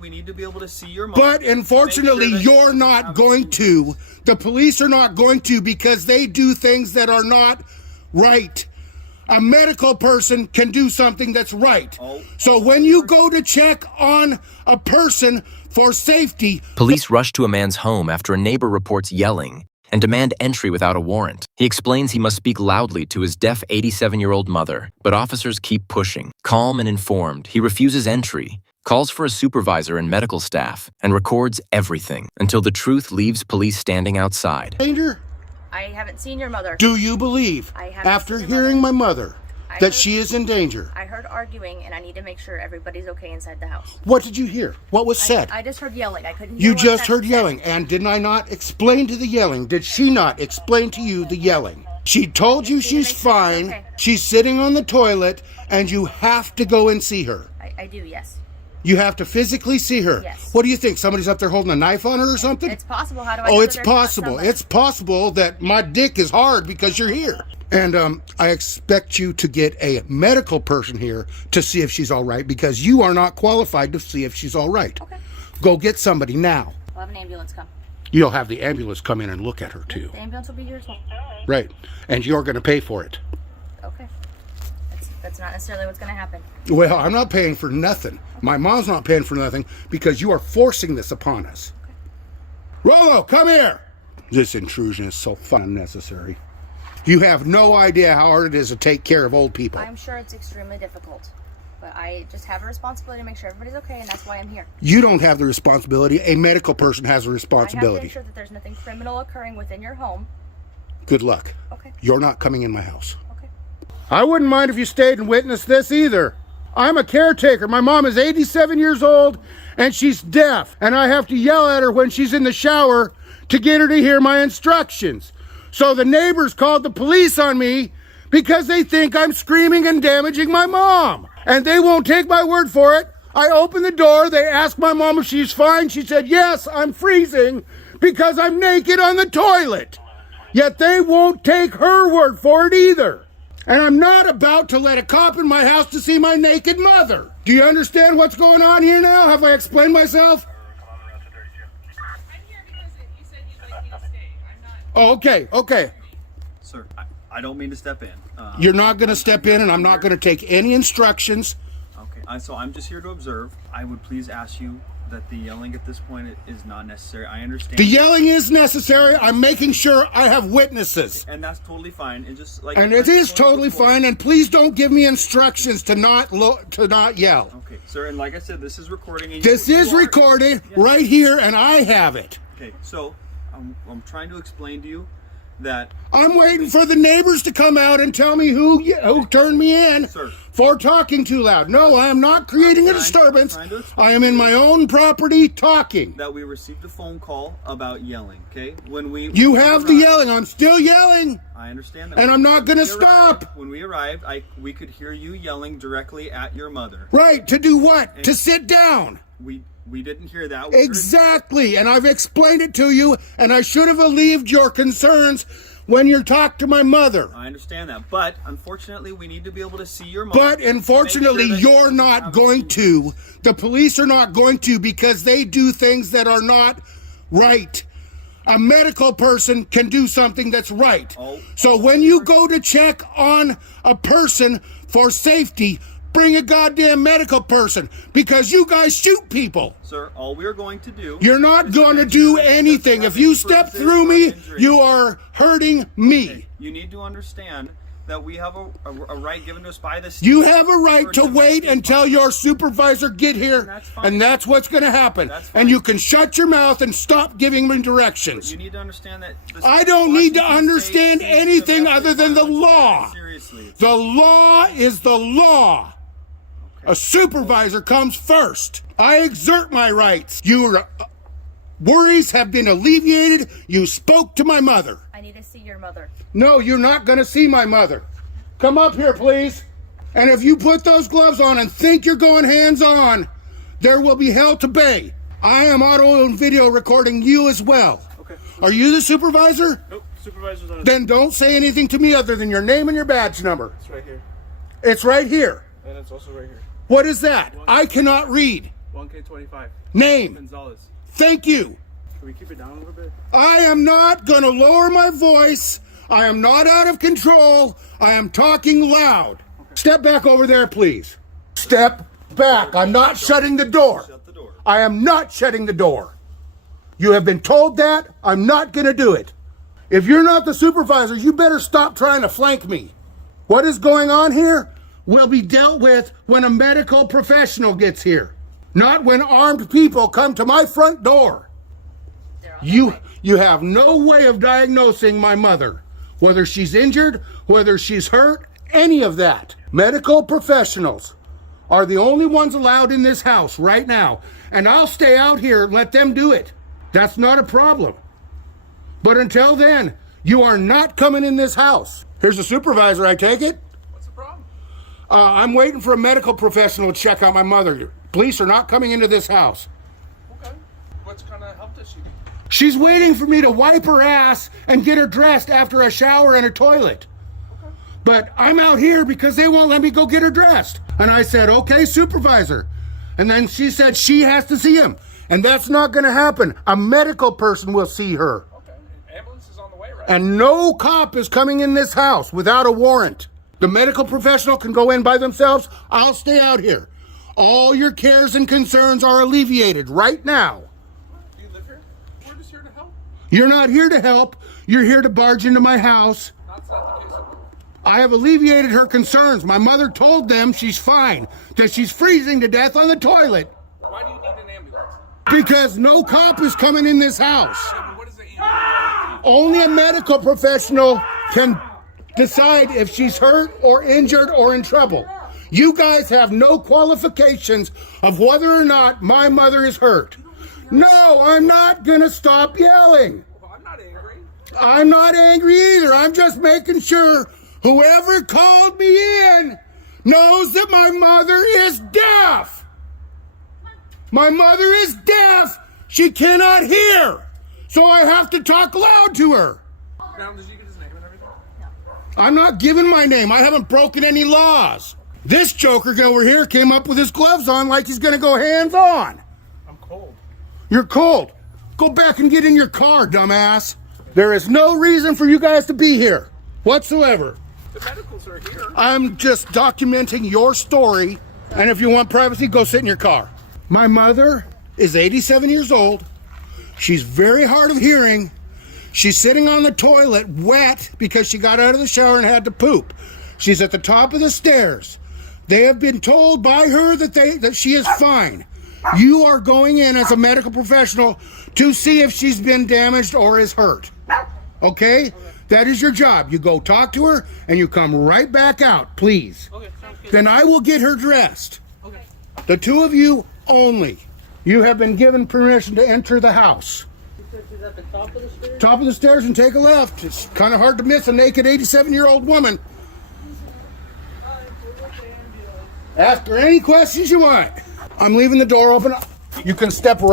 We need to be able to see your mom. But unfortunately, you're not going to. The police are not going to, because they do things that are not right. A medical person can do something that's right. So when you go to check on a person for safety... Police rush to a man's home after a neighbor reports yelling and demand entry without a warrant. He explains he must speak loudly to his deaf 87-year-old mother, but officers keep pushing. Calm and informed, he refuses entry, calls for a supervisor and medical staff, and records everything until the truth leaves police standing outside. Danger? I haven't seen your mother. Do you believe, after hearing my mother, that she is in danger? I heard arguing, and I need to make sure everybody's okay inside the house. What did you hear? What was said? I just heard yelling. I couldn't hear You just heard yelling, and did I not explain to the yelling? Did she not explain to you the yelling? She told you she's fine, okay. She's sitting on the toilet, and you have to go and see her. I do, yes. You have to physically see her. Yes. What do you think? Somebody's up there holding a knife on her or something? It's possible. How do I know Oh, that it's there's not possible. somebody? It's possible that my dick is hard because you're here. And I expect you to get a medical person here to see if she's all right, because you are not qualified to see if she's all right. Okay. Go get somebody now. We'll have an ambulance come. You'll have the ambulance come in and look at her too. The ambulance will be here as well. Right. And you're going to pay for it. Okay. That's not necessarily what's going to happen. Well, I'm not paying for nothing. My mom's not paying for nothing because you are forcing this upon us. Okay. Rollo, come here. This intrusion is so fun unnecessary. You have no idea how hard it is to take care of old people. I'm sure it's extremely difficult, but I just have a responsibility to make sure everybody's okay, and that's why I'm here. You don't have the responsibility. A medical person has a I have to responsibility. ensure that there's nothing criminal occurring within your home. Good luck. Okay. You're not coming in my house. Okay. I wouldn't mind if you stayed and witnessed this either. I'm a caretaker. My mom is 87 years old and she's deaf, and I have to yell at her when she's in the shower to get her to hear my instructions. So the neighbors called the police on me because they think I'm screaming and damaging my mom. And they won't take my word for it. I opened the door. They asked my mom if she's fine. She said, yes, I'm freezing because I'm naked on the toilet. Yet they won't take her word for it either. And I'm not about to let a cop in my house to see my naked mother. Do you understand what's going on here now? Have I explained myself? I'm here because you said you'd like me to stay. I'm not. Oh, okay. Sir, I don't mean to step in. You're not going to step in, and I'm not going to take any instructions. Okay, so I'm just here to observe. I would please ask you that the yelling at this point is not necessary. I understand. The yelling is necessary. I'm making sure I have witnesses. And that's totally fine. And just like. And it is totally fine, and please don't give me instructions to not yell. Okay, sir, and like I said, this is recording. And This is recorded right here, and I have it. Okay, so I'm trying to explain to you that I'm waiting for the neighbors to come out and tell me who turned me in for talking too loud. No, I am not creating a disturbance. I am in my own property talking. that we received a phone call about yelling. Okay, You have the yelling. I'm still yelling. I understand that. And I'm not going to stop. When we arrived, we could hear you yelling directly at your mother. Right, to do what? To sit down. We didn't hear that. Exactly, and I've explained it to you, and I should have alleviated your concerns when you talked to my mother. I understand that, but unfortunately, we need to be able to see your mom. But unfortunately, you're not going to. The police are not going to, because they do things that are not right. A medical person can do something that's right. So when you go to check on a person for safety, bring a goddamn medical person, because you guys shoot people. Sir, all we're going to do... You're not going to do anything. If you step through me, you are hurting me. Okay. You need to understand that we have a right given to us by the state. You have a right to wait until your supervisor get here, and that's what's going to happen. And you can shut your mouth and stop giving me directions. But you need to understand that... I don't need to understand anything other than the law. Seriously. The law is the law. A supervisor comes first. I exert my rights. Your worries have been alleviated. You spoke to my mother. I need to see your mother. No, you're not going to see my mother. Come up here, please. And if you put those gloves on and think you're going hands-on, there will be hell to pay. I am audio and video recording you as well. Okay. Are you the supervisor? Nope, supervisor's on. Then don't say anything to me other than your name and your badge number. It's right here. It's right here. And it's also right here. What is that? I cannot read. 1K25. Name. Gonzalez. Thank you. Can we keep it down a little bit? I am not going to lower my voice. I am not out of control. I am talking loud. Okay. Step back over there, please. Step back. I'm not shutting the door. Shut the door. I am not shutting the door. You have been told that. I'm not going to do it. If you're not the supervisor, you better stop trying to flank me. What is going on here will be dealt with when a medical professional gets here, not when armed people come to my front door. You have no way of diagnosing my mother, whether she's injured, whether she's hurt, any of that. Medical professionals are the only ones allowed in this house right now, and I'll stay out here and let them do it. That's not a problem. But until then, you are not coming in this house. Here's the supervisor, I take it? What's the problem? I'm waiting for a medical professional to check out my mother. Police are not coming into this house. Okay. What kind of help does she need? She's waiting for me to wipe her ass and get her dressed after a shower and a toilet. Okay. But I'm out here because they won't let me go get her dressed. And I said, okay, supervisor. And then she said she has to see him. And that's not going to happen. A medical person will see her. Okay. Ambulance is on the way, right? And no cop is coming in this house without a warrant. The medical professional can go in by themselves. I'll stay out here. All your cares and concerns are alleviated right now. Do you live here? We're just here to help. You're not here to help. You're here to barge into my house. That's not the case. I have alleviated her concerns. My mother told them she's fine, that she's freezing to death on the toilet. Why do you need an ambulance? Because no cop is coming in this house. Yeah, but what is the ambulance? Only a medical professional can decide if she's hurt or injured or in trouble. You guys have no qualifications of whether or not my mother is hurt. No, I'm not going to stop yelling. Well, I'm not angry. I'm not angry either. I'm just making sure whoever called me in knows that my mother is deaf. My mother is deaf. She cannot hear. So I have to talk loud to her. Now, did you get his name and everything? I'm not giving my name. I haven't broken any laws. This joker over here came up with his gloves on like he's going to go hands on. I'm cold. You're cold. Go back and get in your car, dumbass. There is no reason for you guys to be here whatsoever. The medicals are here. I'm just documenting your story. And if you want privacy, go sit in your car. My mother is 87 years old. She's very hard of hearing. She's sitting on the toilet wet because she got out of the shower and had to poop. She's at the top of the stairs. They have been told by her that she is fine. You are going in as a medical professional to see if she's been damaged or is hurt. Okay? That is your job. You go talk to her and you come right back out, please. Okay, sounds good. Then I will get her dressed. Okay. The two of you only. You have been given permission to enter the house. Is at the top of the stairs? Top of the stairs and take a left. It's kind of hard to miss a naked 87-year-old woman. Ask her any questions you want. I'm leaving the door open. You can step right